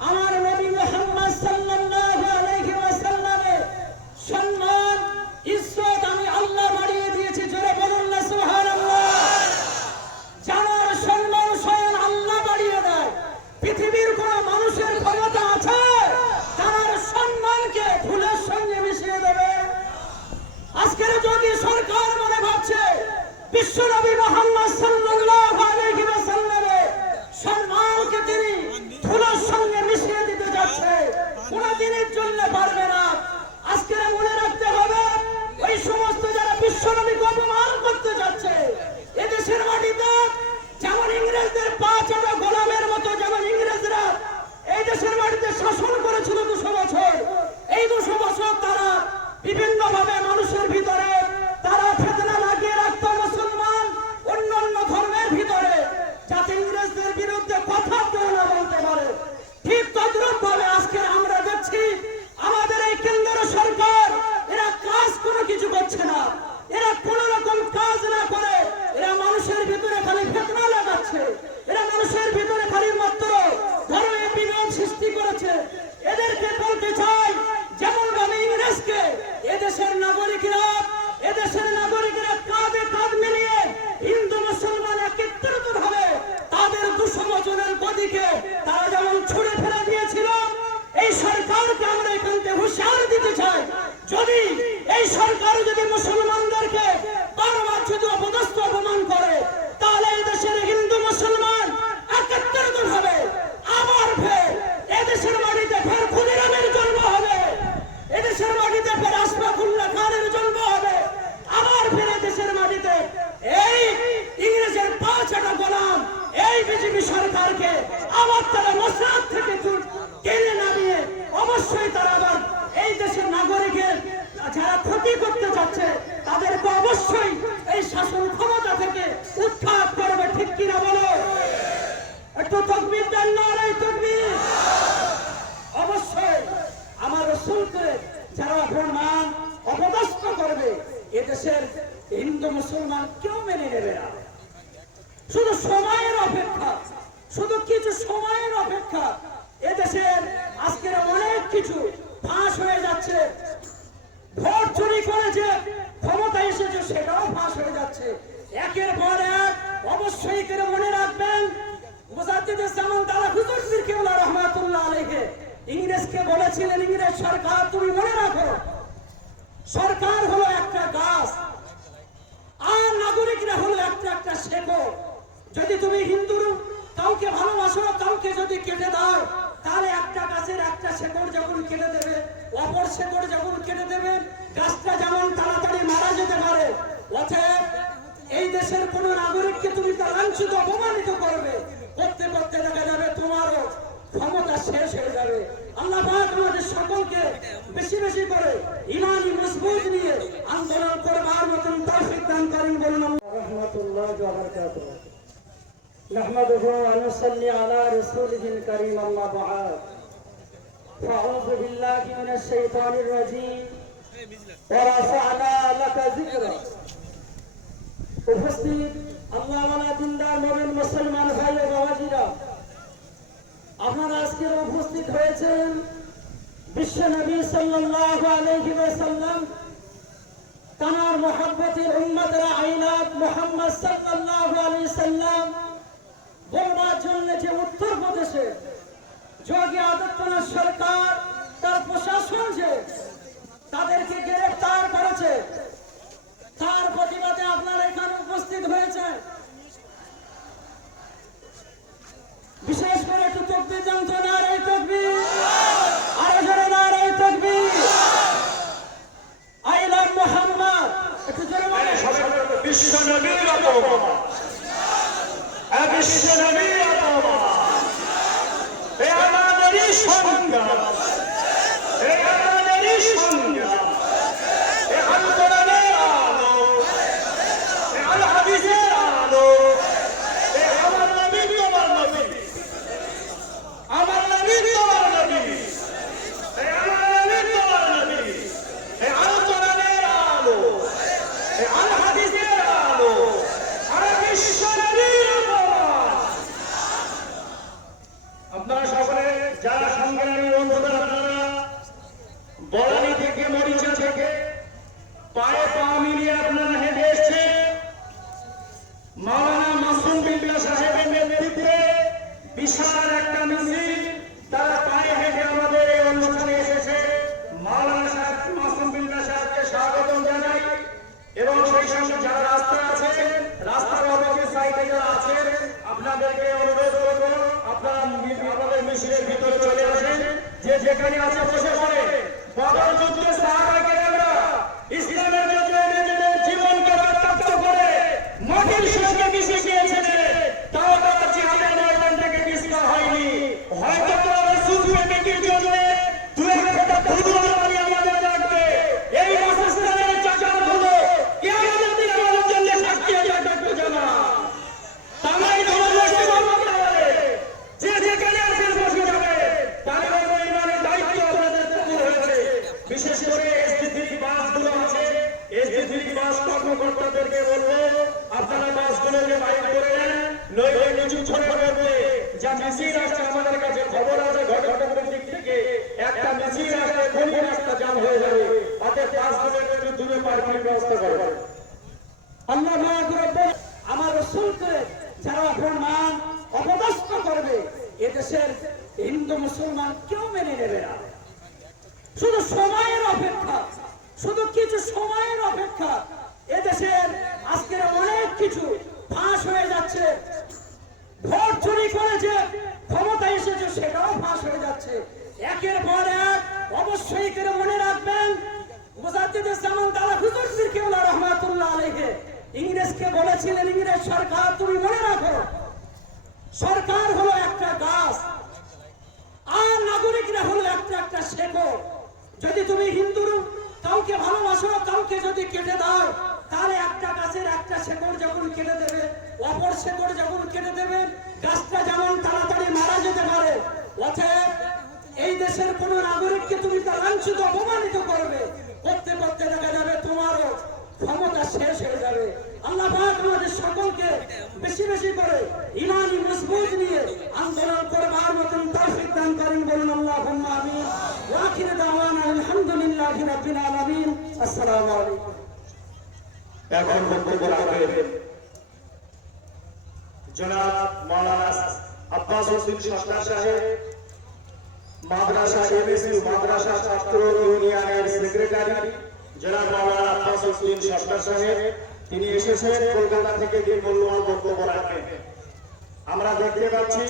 আমার কোনদিনের জন্য পারবে না। আজকে মনে রাখতে হবে, ওই সমস্ত যারা বিশ্বনবীকে অপমান করতে যাচ্ছে, এদেশের মাটিতে যেমন ইংরেজদের পা চাটা গোলামের মতো, যেমন ইংরেজরা এই দেশের মাটিতে শাসন করেছিল দুশো বছর, এই দুশো বছর তারা বিভিন্ন ভাবে মানুষের ভিতরে, তারা ফেতনা লাগিয়ে রাখতো মুসলমান অন্যান্য ধর্মের ভিতরে, যাতে ইংরেজদের বিরুদ্ধে কথা কেউ না বলতে পারে ঠিক তদ্রুপ ভাবে আজকে আমরা দেখছি আমাদের এই কেন্দ্র সরকার এরা কাজ কোনো কিছু করছে না এরা কোন রকম কাজ না করে এরা মানুষের ভিতরে খালি ফেতনা লাগাচ্ছে এরা মানুষের ভিতরে খালি মাত্র ধর্মের বিভেদ সৃষ্টি করেছে এদেরকে বলতে চাই যেমন ভাবে ইংরেজকে এদেশের নাগরিকরা এদেশের নাগরিকরা কাঁধে কাঁধ মিলিয়ে হিন্দু মুসলমান একত্রিত ভাবে তাদের দুশো গদিকে তারা যেমন ছুড়ে ফেলে দিয়েছিল, এই সরকারকে আমরা এখান থেকে হুঁশিয়ার দিতে চাই। যদি এই সরকার যদি মুসলমানদেরকে বারবার যদি অপদস্থ অপমান করে তাহলে এই দেশের হিন্দু মুসলমান একত্রিত ভাবে আবার ফের এদেশের মাটিতে ফের ক্ষুদিরামের জন্ম হবে এদেশের মাটিতে ফের আসফাকুল্লাহ খানের জন্ম হবে আবার ফের এদেশের মাটিতে এই ইংরেজের পাঁচ একটা গোলাম এই বিজেপি সরকারকে আবার তারা মসনাদ থেকে টেনে নামিয়ে অবশ্যই তারা আবার এই দেশের নাগরিকের যারা ক্ষতি করতে যাচ্ছে, তাদেরকে অবশ্যই এই শাসন ক্ষমতা থেকে উৎখাত করবে, ঠিক কিনা বলো? একটু তকবির দেন না তকবির? অবশ্যই আমার রসুলকে যারা অপমান, অপদস্থ করবে এদেশের হিন্দু মুসলমান কেউ মেনে নেবে না। শুধু সময়ের অপেক্ষা। শুধু কিছু সময়ের অপেক্ষা। এদেশের আজকের অনেক কিছু ফাঁস হয়ে যাচ্ছে। ভোট চুরি করে যে ক্ষমতা এসেছে, সেটাও ফাঁস হয়ে যাচ্ছে। একের পর এক অবশ্যই করে মনে রাখবেন জামান তারা ইংরেজকে বলেছিলেন, ইংরেজ সরকার, তুমি মনে রাখো, সরকার হলো একটা আর নাগরিকরা হলো একটা একটা যদি তুমি কাউকে ভালোবাসো যদি কেটে দাও, তাহলে একটা গাছের একটা শেকড় যখন কেটে দেবে, অপর শেকড় যখন কেটে দেবে, গাছটা যেমন তাড়াতাড়ি মারা যেতে পারে, অতএব এই দেশের কোন নাগরিককে তুমি তা লাঞ্ছিত অপমানিত করবে। করতে করতে দেখা যাবে তোমারও ক্ষমতা শেষ হয়ে যাবে। আল্লাহ পাক আমাদের সকলকে বেশি বেশি করে ইমানি মজবুত নিয়ে আন্দোলন করবার মতন তৌফিক দান করেন বলুন। রহমতুল্লাহ نحمده ونصلي على رسوله الكريم أما بعد فأعوذ بالله من الشيطان الرجيم ورفعنا لك ذكرك উপস্থিত আল্লাহ দিনদার মবিন মুসলমান ভাই ও বাবাজিরা আপনারা আজকে উপস্থিত হয়েছেন বিশ্ব নবী সাল্লাল্লাহু আলাইহি ওয়াসাল্লাম তানার মহব্বতের উম্মতরা আইনাত মুহাম্মদ সাল্লাল্লাহু আলাইহি সাল্লাম বলবার জন্য যে উত্তরপ্রদেশে। যোগী আদিত্যনাথ সরকার, তার প্রশাসন যে তাদেরকে গ্রেফতার করেছে, তার প্রতিবাদে আপনারা এখানে উপস্থিত হয়েছেন। বিশেষ করে একটু তকবির মিছিলের ভিতরে চলে আসেন। যে যেখানে আছে বসে মিছিল আসছে আমাদের কাছে, খবর আছে ঘটনাগুলোর দিক থেকে। একটা মিছিল আসলে এখনই রাস্তা জাম হয়ে যাবে। অতএব বাসগুলো একটু দূরে পার্কিং ব্যবস্থা করবেন আল্লাহ আমার রসুলকে যারা অপমান, অপদস্থ করবে, এদেশের হিন্দু মুসলমান কেউ মেনে নেবে না। শুধু সময়ের অপেক্ষা, শুধু কিছু সময়ের অপেক্ষা, এদেশের আজকের অনেক কিছু ফাঁস হয়ে যাচ্ছে। ভোট চুরি করে যে ক্ষমতা এসেছে সেটাও ফাঁস হয়ে যাচ্ছে একের পর এক অবশ্যই করে মনে রাখবেন মুজাদ্দিদুল জামান দাদা হুজুর পীর কেবলা রহমাতুল্লাহ আলাইহি। ইংরেজকে বলেছিলেন, ইংরেজ সরকার, তুমি মনে রাখো, সরকার হলো একটা গাছ, আর নাগরিকরা হলো একটা একটা শেকড়। যদি তুমি হিন্দুর, কাউকে ভালোবাসো, কাউকে যদি কেটে দাও, তাহলে একটা গাছের একটা শেকড় যখন কেটে দেবে, অপর শেকড় যখন কেটে দেবে, গাছটা যেমন তাড়াতাড়ি মারা যেতে পারে, অতএব এই দেশের কোন নাগরিককে তুমি লাঞ্ছিত অপমানিত করবে। করতে করতে দেখা যাবে তোমারও ক্ষমতা শেষ হয়ে যাবে। আল্লাহ আমাদের সকলকে বেশি বেশি করে ইমানি মজবুত নিয়ে আন্দোলন করবার মতন তৌফিক দান করেন বলুন ওয়া আখির দাওয়ানা আলহামদুলিল্লাহি রাব্বিল আলামিন। আসসালামু আলাইকুম। এখন বক্তব্য রাখবেন জনাব মাওলানা আব্বাস হোসেন সাহেব। মাদ্রাসা এমএসইউ মাদ্রাসা ছাত্র ইউনিয়নের সেক্রেটারি জেলা মাওলানা আব্বাস উদ্দিন সরকার সাহেব, তিনি এসেছেন কলকাতা থেকে যে মূল্যবান বক্তব্য রাখবেন আমরা দেখতে পাচ্ছি